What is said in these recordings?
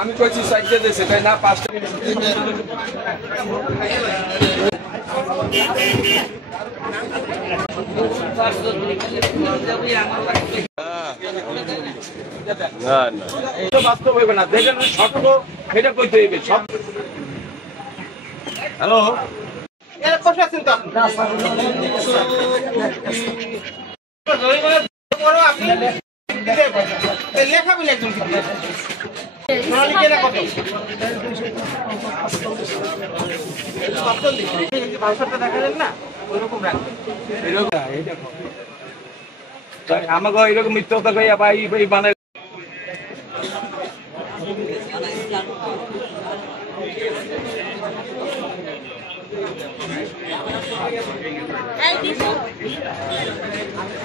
আমি কইছি সাইডে দেশে তাই না 5টা বাস্তব হইবে না যেটা সত্য সেটা কইতে হইবে সব। হ্যালো বসে আছেন তো আপনি লেখাবেন একজন সোনালী কেনা কত ভাষাটা দেখালেন না ওইরকম রাখবেন আমাকে এরকম মিথ্যতা কইয়া ভাই বানাই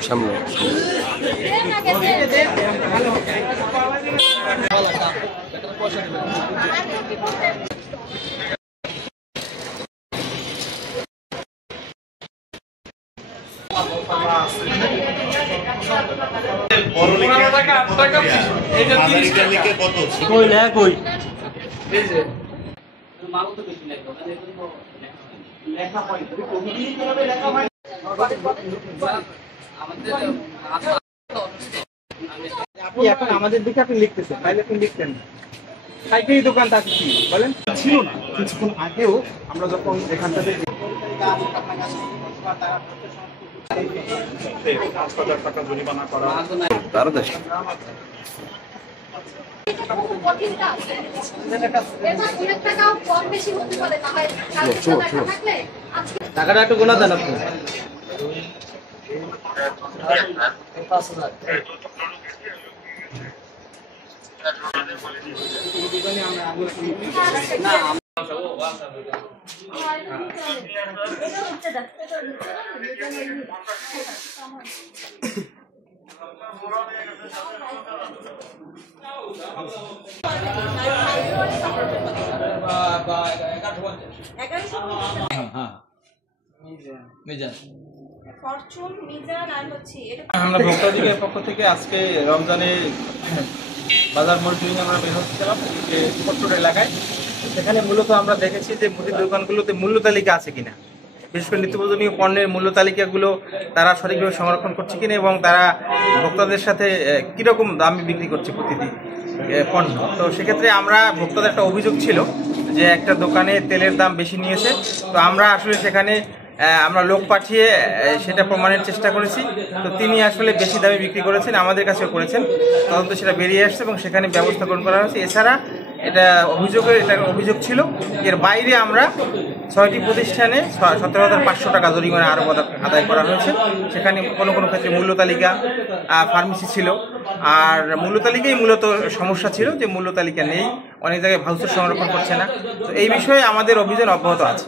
সামনে আপনি এখন আমাদের দিকে আপনি লিখতেছেন তাইলে আপনি লিখতেন সাইকেল দোকান তাকে কি বলেন ছিল না কিছুক্ষণ আগেও আমরা যখন এখান থেকে 5,000 টাকা জরিমানা করা তারা দেশ টাকাটা একটু গোনা দেন আপনি আমরা ভোক্তাধিকার পক্ষ থেকে আজকে রমজানে বাজার মনিটরিং আমরা বের হচ্ছিলাম পট্টর এলাকায়। সেখানে মূলত আমরা দেখেছি যে মুদির দোকানগুলোতে মূল্য তালিকা আছে কিনা, বিশেষ করে নিত্য প্রয়োজনীয় পণ্যের মূল্য তালিকাগুলো তারা সঠিকভাবে সংরক্ষণ করছে কিনা এবং তারা ভোক্তাদের সাথে কীরকম দামে বিক্রি করছে প্রতিটি পণ্য। তো সেক্ষেত্রে আমরা ভোক্তাদের একটা অভিযোগ ছিল যে একটা দোকানে তেলের দাম বেশি নিয়েছে। তো আমরা আসলে সেখানে আমরা লোক পাঠিয়ে সেটা প্রমাণের চেষ্টা করেছি। তো তিনি আসলে বেশি দামে বিক্রি করেছেন, আমাদের কাছেও করেছেন। তদন্ত সেটা বেরিয়ে আসছে এবং সেখানে ব্যবস্থা গ্রহণ করা হয়েছে। এছাড়া এটা অভিযোগ ছিল। এর বাইরে আমরা 6টি প্রতিষ্ঠানে 17,500 টাকা জরিমানা আরও আদায় করা হয়েছে। সেখানে কোনো কোনো ক্ষেত্রে মূল্য তালিকা ফার্মেসি ছিল, আর মূল্য তালিকাই মূলত সমস্যা ছিল যে মূল্য তালিকা নেই, অনেক জায়গায় ভাউচার সংরক্ষণ করছে না। তো এই বিষয়ে আমাদের অভিযান অব্যাহত আছে।